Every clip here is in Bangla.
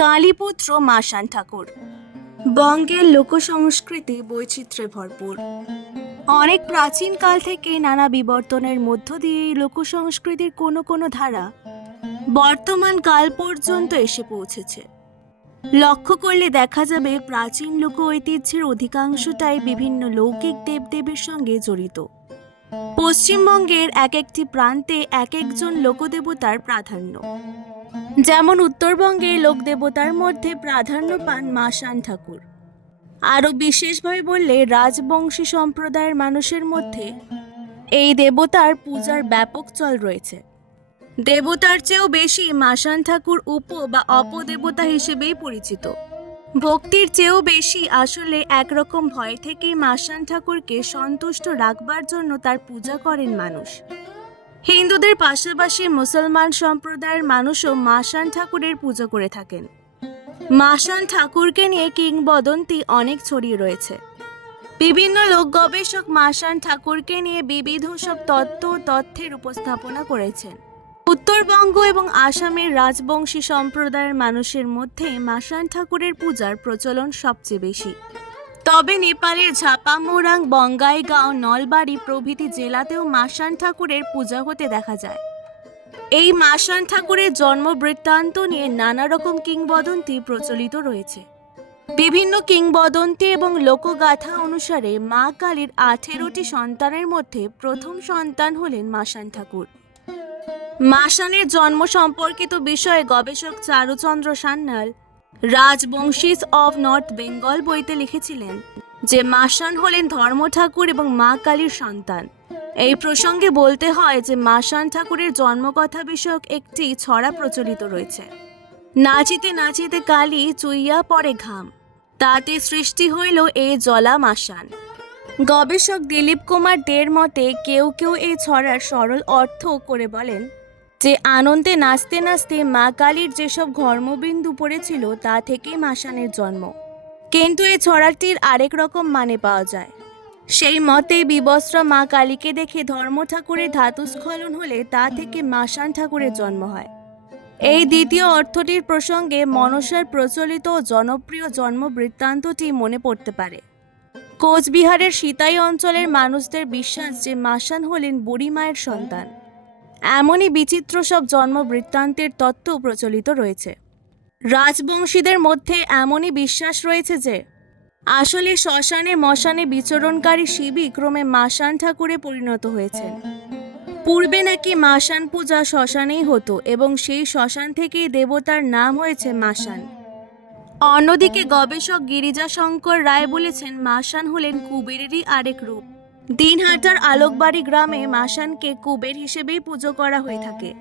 কালীপুত্র মাসান ঠাকুর। বঙ্গের লোকসংস্কৃতি বৈচিত্র্যে ভরপুর। অনেক প্রাচীন কাল থেকে নানা বিবর্তনের মধ্য দিয়ে এই লোকসংস্কৃতির কোনো কোনো ধারা বর্তমান কাল পর্যন্ত এসে পৌঁছেছে। লক্ষ্য করলে দেখা যাবে প্রাচীন লোক ঐতিহ্যের অধিকাংশটাই বিভিন্ন লৌকিক দেবদেবীর সঙ্গে জড়িত। পশ্চিমবঙ্গের এক একটি প্রান্তে এক একজন লোকদেবতার প্রাধান্য। যেমন উত্তরবঙ্গে লোকদেবতার মধ্যে প্রাধান্য পান মাসান ঠাকুর। আরও বিশেষভাবে বললে রাজবংশী সম্প্রদায়ের মানুষের মধ্যে এই দেবতার পূজার ব্যাপক চল রয়েছে। দেবতার চেয়েও বেশি মাসান ঠাকুর উপ বা অপদেবতা হিসেবেই পরিচিত। ভক্তির চেয়েও বেশি আসলে একরকম ভয় থেকেই মাসান ঠাকুরকে সন্তুষ্ট রাখবার জন্য তার পূজা করেন মানুষ। হিন্দুদের পাশাপাশি মুসলমান সম্প্রদায়ের মানুষও মাসান ঠাকুরের পুজো করে থাকেন। মাসান ঠাকুরকে নিয়ে কিংবদন্তি অনেক ছড়িয়ে রয়েছে। বিভিন্ন লোক গবেষক মাসান ঠাকুরকে নিয়ে বিবিধ সব তত্ত্ব ও তথ্যের উপস্থাপনা করেছেন। উত্তরবঙ্গ এবং আসামের রাজবংশী সম্প্রদায়ের মানুষের মধ্যে মাসান ঠাকুরের পূজার প্রচলন সবচেয়ে বেশি। তবে নেপালের ঝাপামোরাং বঙ্গাইগাঁও নলবাড়ি প্রভৃতি জেলাতেও মাসান ঠাকুরের পূজা হতে দেখা যায়। এই মাসান ঠাকুরের জন্ম বৃত্তান্ত নিয়ে নানা রকম কিংবদন্তি প্রচলিত রয়েছে। বিভিন্ন কিংবদন্তি এবং লোকগাথা অনুসারে মা কালীর আঠেরোটি সন্তানের মধ্যে প্রথম সন্তান হলেন মাসান ঠাকুর। মাসানের জন্ম সম্পর্কিত বিষয়ে গবেষক চারুচন্দ্র সান্যাল রাজবংশীস অব নর্থ বেঙ্গল বইতে লিখেছিলেন যে মাসান হলেন ধর্ম ঠাকুর এবং মা কালীর সন্তান। এই প্রসঙ্গে বলতে হয় যে মাসান ঠাকুরের জন্মকথা বিষয়ক একটি ছড়া প্রচলিত রয়েছে। নাচিতে নাচিতে কালী চুইয়া পড়ে ঘাম, তাতে সৃষ্টি হইল এ জলা মাসান। গবেষক দিলীপ কুমার দের মতে কেউ কেউ এই ছড়ার সরল অর্থ করে বলেন যে আনন্দে নাচতে নাচতে মা কালীর যেসব ঘর্মবিন্দু পড়েছিল, তা থেকেই মাসানের জন্ম। কিন্তু এই ছড়াটির আরেক রকম মানে পাওয়া যায়। সেই মতে বিবস্ত্র মা কালীকে দেখে ধর্ম ঠাকুরের ধাতুস্খলন হলে তা থেকে মাসান ঠাকুরের জন্ম হয়। এই দ্বিতীয় অর্থটির প্রসঙ্গে মনসার প্রচলিত জনপ্রিয় জন্ম বৃত্তান্তটি মনে পড়তে পারে। কোচবিহারের সীতাই অঞ্চলের মানুষদের বিশ্বাস যে মাসান হলেন বুড়ি মায়ের সন্তান। এমনই বিচিত্র সব জন্ম বৃত্তান্তের তত্ত্ব প্রচলিত রয়েছে। রাজবংশীদের মধ্যে এমনই বিশ্বাস রয়েছে যে, আসলে শ্মশানে মশানে বিচরণকারী শিবই ক্রমে মাসান ঠাকুরে পরিণত হয়েছেন। পূর্বে নাকি মাসান পূজা শ্মশানেই হতো এবং সেই শ্মশান থেকেই দেবতার নাম হয়েছে মাসান। অন্যদিকে গবেষক গিরিজা শঙ্কর রায় বলেছেন, মাসান হলেন কুবেরেরই আরেক রূপ। দিনহাটার আলোকবাড়ি গ্রামে মাসানকে কুবের হিসেবেই পুজো করা হয়ে থাকে।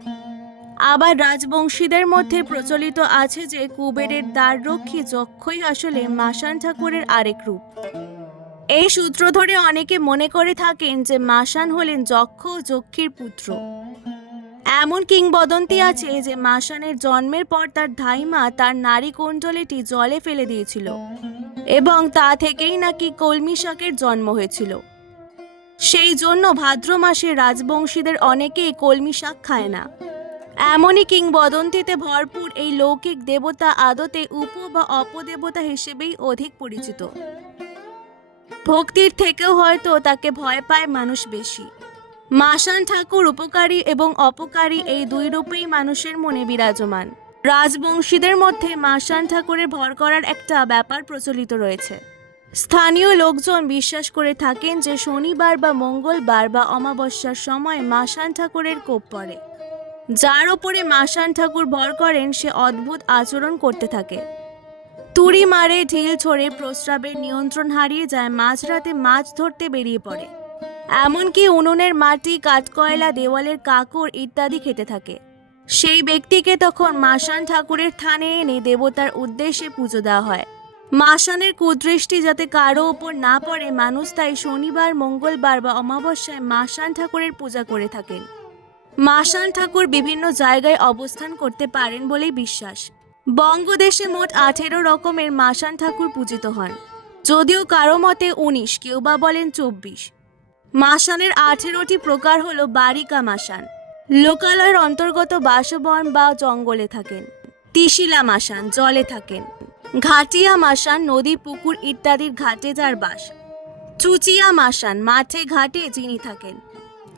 আবার রাজবংশীদের মধ্যে প্রচলিত আছে যে কুবেরের দ্বাররক্ষী যক্ষই আসলে মাসান ঠাকুরের আরেক রূপ। এই সূত্র ধরে অনেকে মনে করে থাকেন যে মাসান হলেন যক্ষ ও যক্ষীর পুত্র। এমন কিংবদন্তি আছে যে মাসানের জন্মের পর তার ধাইমা তার নারী কুণ্ডলীটি জলে ফেলে দিয়েছিল এবং তা থেকেই নাকি কলমি শাকের জন্ম হয়েছিল। সেই জন্য ভাদ্র মাসে রাজবংশীদের অনেকেই কলমি শাক খায় না। এমনই কিংবদন্তিতে ভরপুর এই লৌকিক দেবতা আদতে উপ বা অপদেবতা হিসেবেই অধিক পরিচিত। ভক্তির থেকেও হয়তো তাকে ভয় পায় মানুষ বেশি। মাসান ঠাকুর উপকারী এবং অপকারী এই দুই রূপেই মানুষের মনে বিরাজমান। রাজবংশীদের মধ্যে মাসান ঠাকুরের ভর করার একটা ব্যাপার প্রচলিত রয়েছে। স্থানীয় লোকজন বিশ্বাস করে থাকেন যে শনিবার বা মঙ্গলবার বা অমাবস্যার সময় মাসান ঠাকুরের কোপ পড়ে। যার ওপরে মাসান ঠাকুর ভর করেন, সে অদ্ভুত আচরণ করতে থাকে। তুড়ি মারে, ঢিল ছড়ে, প্রস্রাবের নিয়ন্ত্রণ হারিয়ে যায়, মাঝরাতে মাছ ধরতে বেরিয়ে পড়ে। এমনকি উনুনের মাটি, কাঠকয়লা, দেওয়ালের কাকড় ইত্যাদি খেতে থাকে। সেই ব্যক্তিকে তখন মাসান ঠাকুরের থানে এনে দেবতার উদ্দেশ্যে পুজো দেওয়া হয়। মাসানের কুদৃষ্টি যাতে কারও ওপর না পড়ে, মানুষ তাই শনিবার, মঙ্গলবার বা অমাবস্যায় মাসান ঠাকুরের পূজা করে থাকেন। মাসান ঠাকুর বিভিন্ন জায়গায় অবস্থান করতে পারেন বলেই বিশ্বাস। বঙ্গদেশে মোট আঠেরো রকমের মাসান ঠাকুর পূজিত হন। যদিও কারও মতে উনিশ, কেউ বা বলেন চব্বিশ। মাসানের আঠেরোটি প্রকার হলো বারিকা মাসান লোকালয়ের অন্তর্গত বাসবন বা জঙ্গলে থাকেন। তিশিলা মাসান জলে থাকেন। ঘাটিয়া মাসান নদী, পুকুর ইত্যাদির ঘাটে যার বাস। চুচিয়া মাসান মাঠে ঘাটে যিনি থাকেন।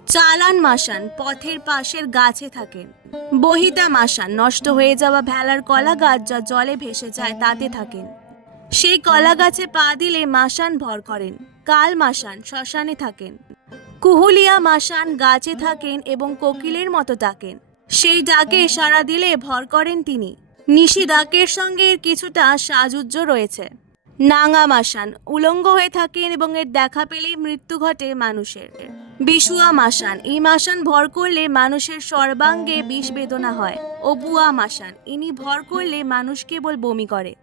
চালান মাসান পথের পাশের গাছে থাকেন। বহিতা মাসান নষ্ট হয়ে যাওয়া ভেলার কলা গাছ যা জলে ভেসে যায় তাতে থাকেন। সেই কলা গাছে পা দিলে মাসান ভর করেন। কাল মাসান শ্মশানে থাকেন। কুহুলিয়া মাসান গাছে থাকেন এবং কোকিলের মতো ডাকেন। সেই ডাকে সাড়া দিলে ভর করেন তিনি। নিশি ডাকের সঙ্গে এর কিছুটা সাজুজ্য রয়েছে। নাঙা মাসান, উলঙ্গ হয়ে থাকেন এবং এর দেখা পেলেই মৃত্যু ঘটে মানুষের। বিশুয়া মাসান, এই মাসান ভর করলে মানুষের সর্বাঙ্গে বিষ বেদনা হয়। ও বুয়া মাসান, ইনি ভর করলে মানুষ কেবল বমি করে।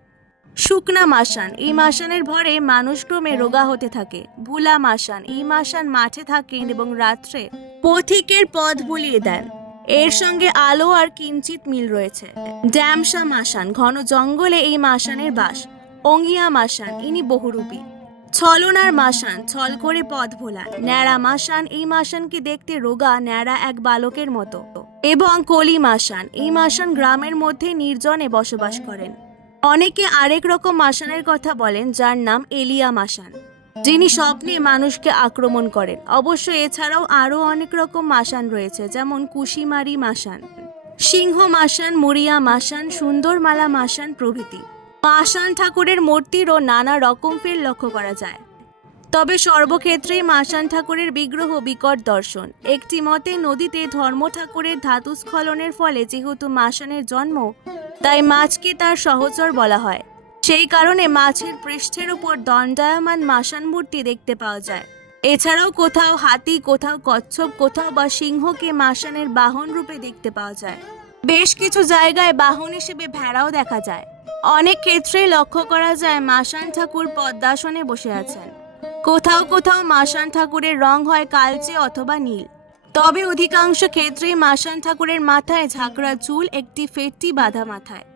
শুকনা মাসান, এই মাসানের ভরে মানুষ ক্রমে রোগা হতে থাকে। ভুলা মাসান, এই মাসান মাঠে থাকেন এবং রাত্রে পথিকের পথ ভুলিয়ে দেন। এর সঙ্গে আলো আর কিঞ্চিত মিল রয়েছে। ড্যামসা মাসান ঘন জঙ্গলে এই মাসানের বাস। অঙ্গিয়া মাসান ইনি বহুরূপী। ছলনার মাসান ছল করে পথ ভোলান ন্যাড়া মাসান এই মাসানকে দেখতে রোগা, ন্যাড়া এক বালকের মতো। এবং কলি মাসান এই মাসান গ্রামের মধ্যে নির্জনে বসবাস করেন। অনেকে আরেক রকম মাসানের কথা বলেন, যার নাম এলিয়া মাসান যিনি স্বপ্নে মানুষকে আক্রমণ করেন। অবশ্য এছাড়াও আরও অনেক রকম মাসান রয়েছে, যেমন কুশিমারি মাসান সিংহ মাসান মরিয়া মাসান সুন্দরমালা মাসান প্রভৃতি। মাসান ঠাকুরের মূর্তিরও নানা রকম ফের লক্ষ্য করা যায়। তবে সর্বক্ষেত্রেই মাসান ঠাকুরের বিগ্রহ বিকট দর্শন। একটি মতে, নদীতে ধর্ম ঠাকুরের ধাতুস্খলনের ফলে যেহেতু মাসানের জন্ম, তাই মাছকে তার সহচর বলা হয়। সেই কারণে মাছের পৃষ্ঠের উপর দণ্ডায়মান মাসান মূর্তি দেখতে পাওয়া যায়। এছাড়াও কোথাও হাতি, কোথাও কচ্ছপ, কোথাও বা সিংহকে মাসানের বাহন রূপে দেখতে পাওয়া যায়। বেশ কিছু জায়গায় বাহন হিসেবে ভেড়াও দেখা যায়। অনেক ক্ষেত্রেই লক্ষ্য করা যায় মাসান ঠাকুর পদ্মাসনে বসে আছেন। কোথাও কোথাও মাসান ঠাকুরের রং হয় কালচে অথবা নীল। তবে অধিকাংশ ক্ষেত্রেই মাসান ঠাকুরের মাথায় ঝাঁকড়া চুল, একটি ফেটটি বাঁধা মাথায়।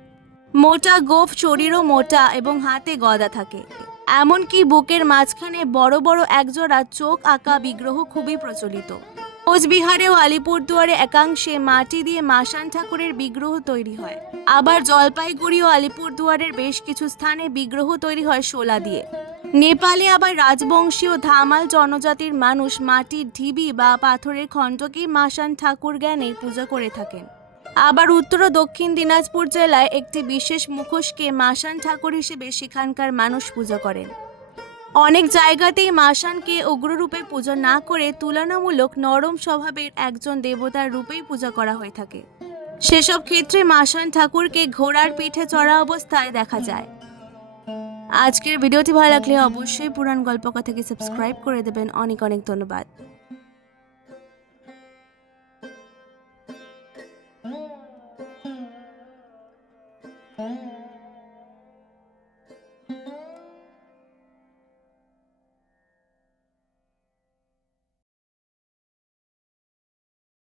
মোটা গোফ শরীরও মোটা এবং হাতে গদা থাকে। এমনকি বুকের মাঝখানে বড় বড় একজোড়া চোখ আঁকা বিগ্রহ খুবই প্রচলিত। কোচবিহারে ও আলিপুরদুয়ারে একাংশে মাটি দিয়ে মাসান ঠাকুরের বিগ্রহ তৈরি হয়। আবার জলপাইগুড়ি ও আলিপুরদুয়ারের বেশ কিছু স্থানে বিগ্রহ তৈরি হয় শোলা দিয়ে। নেপালে আবার রাজবংশী ও ধামাল জনজাতির মানুষ মাটির ঢিবি বা পাথরের খণ্ডকেই মাসান ঠাকুর জ্ঞানে পূজা করে থাকেন। আবার উত্তর ও দক্ষিণ দিনাজপুর জেলায় একটি বিশেষ মুখোশকে মাসান ঠাকুর হিসেবে সেখানকার মানুষ পূজা করেন। অনেক জায়গাতেই মাসানকে উগ্ররূপে পূজা না করে তুলনামূলক নরম স্বভাবের একজন দেবতার রূপেই পূজা করা হয়ে থাকে। সেসব ক্ষেত্রে মাসান ঠাকুরকে ঘোড়ার পিঠে চড়া অবস্থায় দেখা যায়। আজকের ভিডিওটি ভালো লাগলে অবশ্যই পুরাণ গল্পকথাকে সাবস্ক্রাইব করে দেবেন। অনেক অনেক ধন্যবাদ।